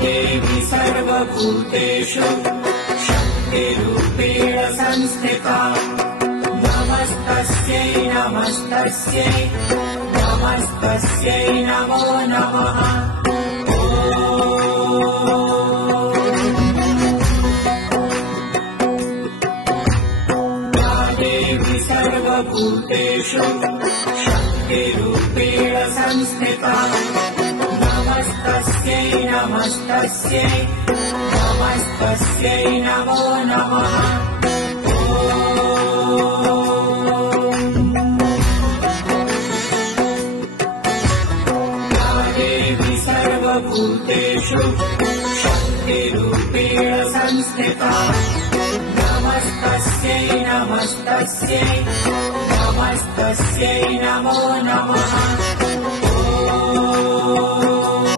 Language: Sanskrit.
देवी सर्वभूतेषु शक्तिरूपेण संस्थिता नमस्तस्यै नमस्तस्यै नमस्तस्यै नमो नमः। या देवी सर्वभूतेषु शक्तिरूपेण संस्थिता नमस्तस्यै नमस्तस्यै नमस्तस्यै नमो नमः। या देवी सर्वभूतेषु शक्तिरूपेण संस्थिता नमस्तस्यै नमस्तस्यै नमस्तस्यै नमो नमः।